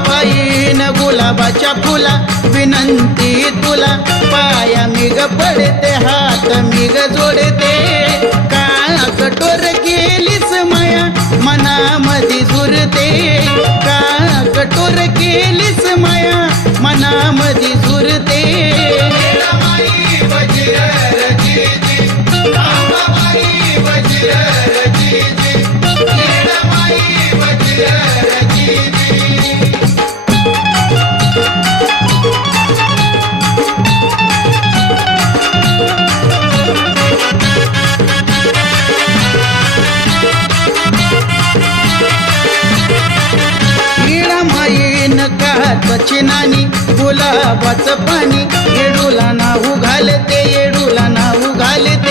अंबाबाईन गुलाबाच्या फुला विनंती तुला पाया मी ग पडते हात मी ग जोडते का कठोर केलीस माया मनामधी झुरते का कठोर केलीस माया मनामधी झुरते चिनानी गुलाबाचं पाणी येडूला नाऊ घालते येडूला नाऊ घालते